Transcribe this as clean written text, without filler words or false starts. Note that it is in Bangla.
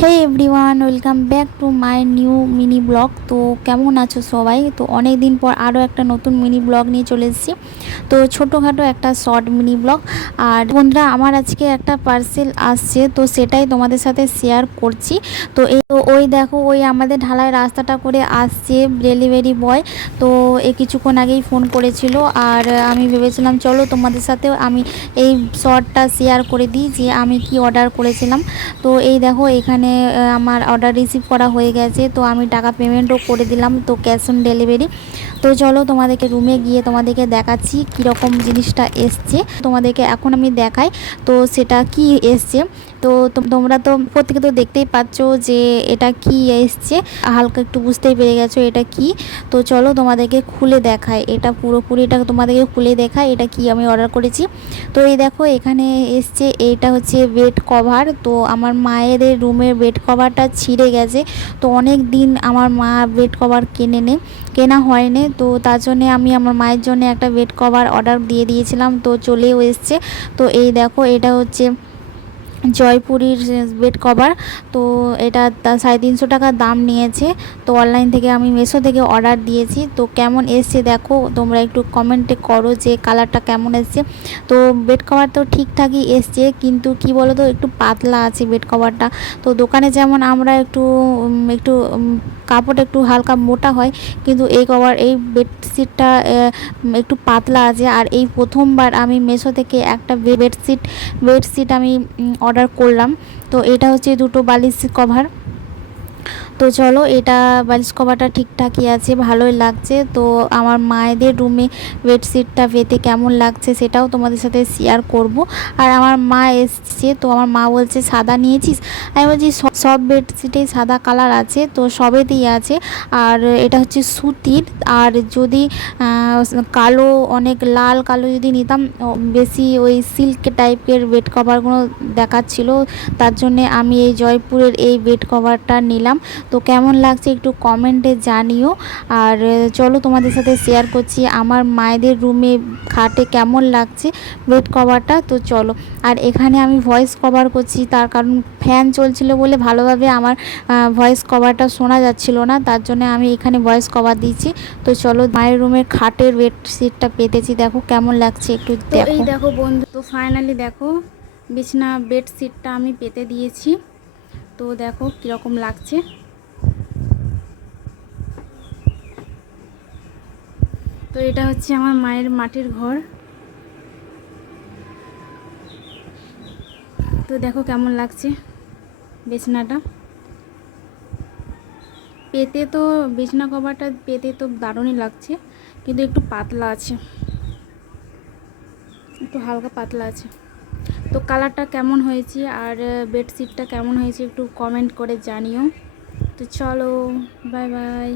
Hey everyone, welcome back to my new mini vlog. তো কেমন আছো সবাই? তো অনেক দিন পর আরও একটা নতুন মিনি ব্লগ নিয়ে চলে এসেছি। তো ছোটোখাটো একটা শর্ট মিনি ব্লগ। আর বন্ধুরা, আমার আজকে একটা পার্সেল আসছে, তো সেটাই তোমাদের সাথে শেয়ার করছি। তো ওই দেখো, ওই আমাদের ঢালাই রাস্তাটা করে আসছে ডেলিভারি বয়। তো কিছুক্ষণ আগেই ফোন করেছিল, আর আমি ভেবেছিলাম চলো তোমাদের সাথেও আমি এই শর্টটা শেয়ার করে দিই যে আমি কি অর্ডার করেছিলাম। তো এই দেখো, এখানে আমার অর্ডার রিসিভ করা হয়ে গেছে। তো আমি টাকা পেমেন্টও করে দিলাম, তো ক্যাশ অন ডেলিভারি। তো চলো তোমাদেরকে রুমে গিয়ে তোমাদেরকে দেখাচ্ছি কীরকম জিনিসটা এসছে। তোমাদেরকে এখন আমি দেখাই তো সেটা কি এসছে। তো তোমরা তো প্রত্যেকে তো দেখতেই পাচ্ছ যে এটা কি এসছে, হালকা একটু বুঝতেই পেরে গেছো এটা কি। তো চলো তোমাদেরকে খুলে দেখায়, এটা পুরোপুরি এটা তোমাদেরকে খুলে দেখায় এটা কি আমি অর্ডার করেছি। তো এই দেখো, এখানে এসছে, এইটা হচ্ছে বেড কভার। তো আমার মায়ের রুমের বেড কভারটা ছিঁড়ে গেছে। তো অনেক দিন আমার মা বেড কভার কেনা হয়নি। তো তার জন্যে আমি আমার মায়ের জন্য একটা বেড কভার অর্ডার দিয়ে দিয়েছিলাম, তো চলেও এসছে। তো এই দেখো, এটা হচ্ছে জয়পুরীর বেড কভার। তো এটা 350 টাকা দাম নিয়েছে। তো অনলাইন থেকে আমি মেশো থেকে অর্ডার দিয়েছি। তো কেমন এসছে দেখো, তোমরা একটু কমেন্টে করো যে কালারটা কেমন এসছে। তো বেড কভার তো ঠিকঠাকই এসছে, কিন্তু কি বলো তো, একটু পাতলা আছে বেড কভারটা। তো দোকানে যেমন আমরা একটু কাপড়টা একটু হালকা মোটা হয়, কিন্তু এই বেডশিটটা একটু পাতলা আছে। আর এই প্রথমবার আমি মেশো থেকে একটা বেডশিট আমি অর্ডার করলাম। তো এটা হচ্ছে দুটো বালিশ কভার। তো চলো, এটা বালিশ কভারটা ঠিকঠাকই আছে, ভালোই লাগছে। তো আমার মায়েদের রুমে বেডশিটটা পেতে কেমন লাগছে সেটাও তোমাদের সাথে শেয়ার করব। আর আমার মা এসছে, তো আমার মা বলছে সাদা নিয়েছিস? আমি বলছি সব বেডশিটেই সাদা কালার আছে, তো সবেতেই আছে। আর এটা হচ্ছে সুতির। আর যদি কালো, অনেক লাল কালো যদি নিতাম, বেশি ওই সিল্ক টাইপের বেড কভারগুলো দেখাচ্ছিল, তার জন্যে আমি এই জয়পুরের এই বেড কভারটা নিলাম। তো কেমন লাগছে একটু কমেন্টে জানিও। আর চলো তোমাদের সাথে শেয়ার করছি আমার মায়েদের রুমে খাটে কেমন লাগছে বেড কভারটা। তো চলো, আর এখানে আমি ভয়েস কভার করছি, তার কারণ ফ্যান চলছিল বলে ভালোভাবে আমার ভয়েস কভারটা শোনা যাচ্ছিল না, তার জন্য আমি এখানে ভয়েস কভার দিয়েছি। তো চলো, মায়ের রুমের খাটের বেডশিটটা পেতেছি, দেখো কেমন লাগছে একটু দেখো। এই দেখো বন্ধু, তো ফাইনালি দেখো বিছনা বেডশিটটা আমি পেতে দিয়েছি। তো দেখো কীরকম লাগছে। তো এটা হচ্ছে আমার মায়ের মাটির ঘর। তো দেখো কেমন লাগছে বিছনাটা পেতে। তো বিছনা কভারটা পেতে তো দারুণই লাগছে, কিন্তু একটু পাতলা আছে, একটু হালকা পাতলা আছে। তো কালারটা কেমন হয়েছে আর বেডশিটটা কেমন হয়েছে একটু কমেন্ট করে জানিও। তো চলো, বাই বাই।